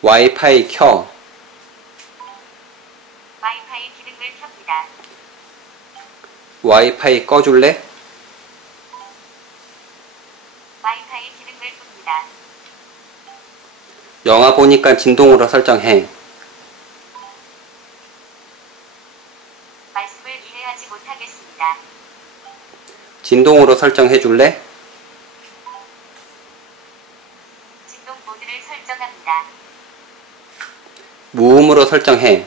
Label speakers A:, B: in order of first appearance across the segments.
A: 와이파이 켜.
B: 와이파이 기능을 켭니다.
A: 와이파이 꺼줄래?
B: 와이파이 기능을 끕니다.
A: 영화 보니까 진동으로 설정해.
B: 말씀을 이해하지 못하겠습니다.
A: 진동으로 설정해 줄래?
B: 진동 모드를 설정합니다.
A: 무음으로 설정해.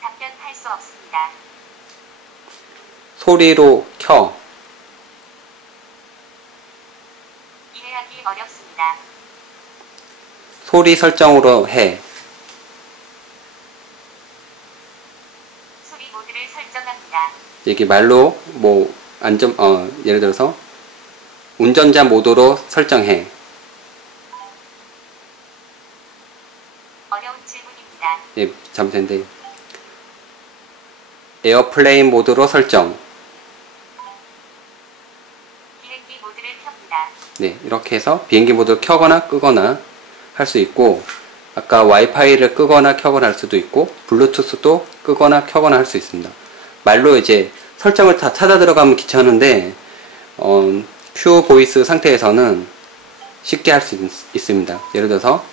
B: 답변할 수 없습니다.
A: 소리로 켜.
B: 이해하기 어렵습니다.
A: 소리 설정으로 해.
B: 소리 모드를 설정합니다.
A: 여기 말로 뭐 안전 어 예를 들어서 운전자 모드로 설정해.
B: 어려운
A: 예, 잠시만요. 에어플레인 모드로 설정. 네, 이렇게 해서 비행기 모드를 켜거나 끄거나 할 수 있고 아까 와이파이를 끄거나 켜거나 할 수도 있고 블루투스도 끄거나 켜거나 할 수 있습니다. 말로 이제 설정을 다 찾아 들어가면 귀찮은데 어, 큐 보이스 상태에서는 쉽게 할 수 있습니다. 예를 들어서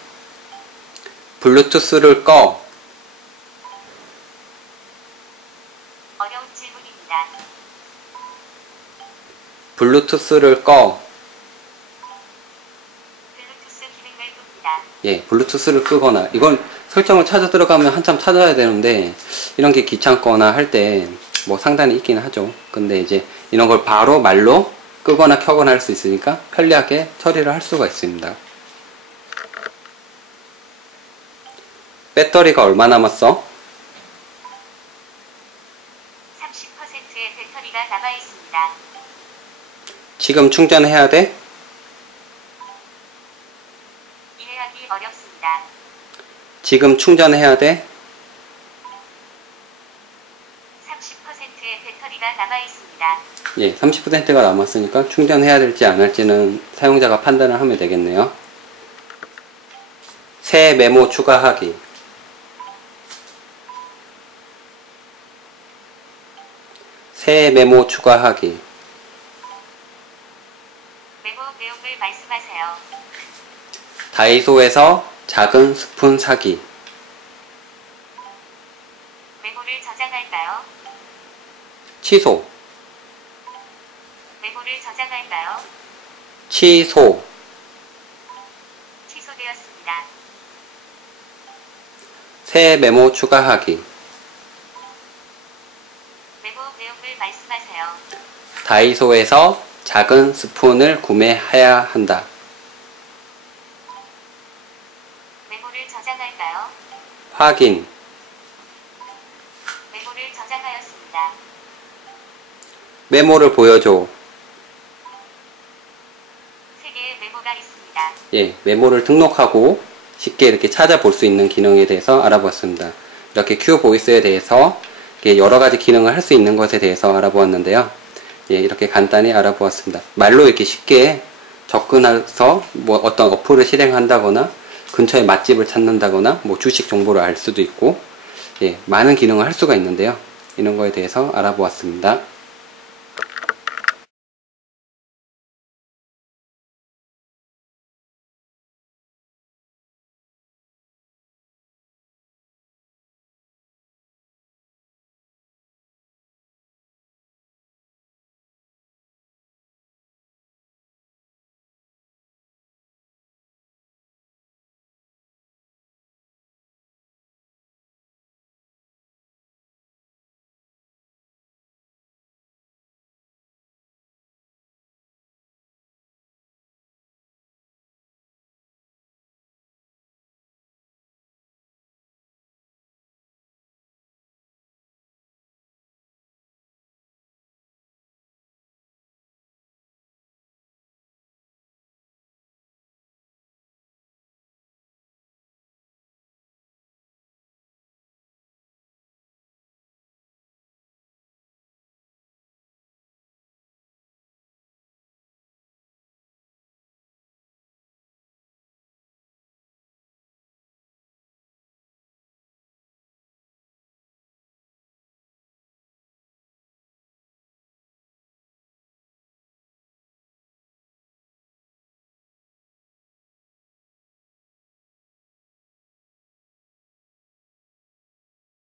A: 블루투스를 꺼
B: 어려운 질문입니다.
A: 블루투스를 꺼
B: 블루투스 기능을 끕니다.
A: 예, 블루투스를 끄거나 이건 설정을 찾아 들어가면 한참 찾아야 되는데 이런 게 귀찮거나 할 때 뭐 상단에 있기는 하죠. 근데 이제 이런 걸 바로 말로 끄거나 켜거나 할 수 있으니까 편리하게 처리를 할 수가 있습니다. 배터리가 얼마 남았어?
B: 30%의 배터리가 남아 있습니다.
A: 지금 충전해야 돼?
B: 이해하기 어렵습니다.
A: 지금 충전해야 돼?
B: 30%의 배터리가 남아 있습니다.
A: 예, 30%가 남았으니까 충전해야 될지 안 할지는 사용자가 판단을 하면 되겠네요. 새 메모 추가하기. 새 메모 추가하기.
B: 메모 내용을 말씀하세요.
A: 다이소에서 작은 스푼 사기.
B: 메모를 저장할까요?
A: 취소.
B: 메모를 저장할까요?
A: 취소.
B: 취소되었습니다.
A: 새 메모 추가하기.
B: 메모 내용을 말씀하세요.
A: 다이소에서 작은 스푼을 구매해야 한다.
B: 메모를 저장할까요?
A: 확인.
B: 메모를 저장하였습니다.
A: 메모를 보여줘.
B: 세 개의 메모가 있습니다.
A: 예, 메모를 등록하고 쉽게 이렇게 찾아볼 수 있는 기능에 대해서 알아보았습니다. 이렇게 큐 보이스에 대해서 여러 가지 기능을 할 수 있는 것에 대해서 알아보았는데요. 예, 이렇게 간단히 알아보았습니다. 말로 이렇게 쉽게 접근해서 뭐 어떤 어플을 실행한다거나 근처에 맛집을 찾는다거나 뭐 주식 정보를 알 수도 있고 예, 많은 기능을 할 수가 있는데요. 이런 거에 대해서 알아보았습니다.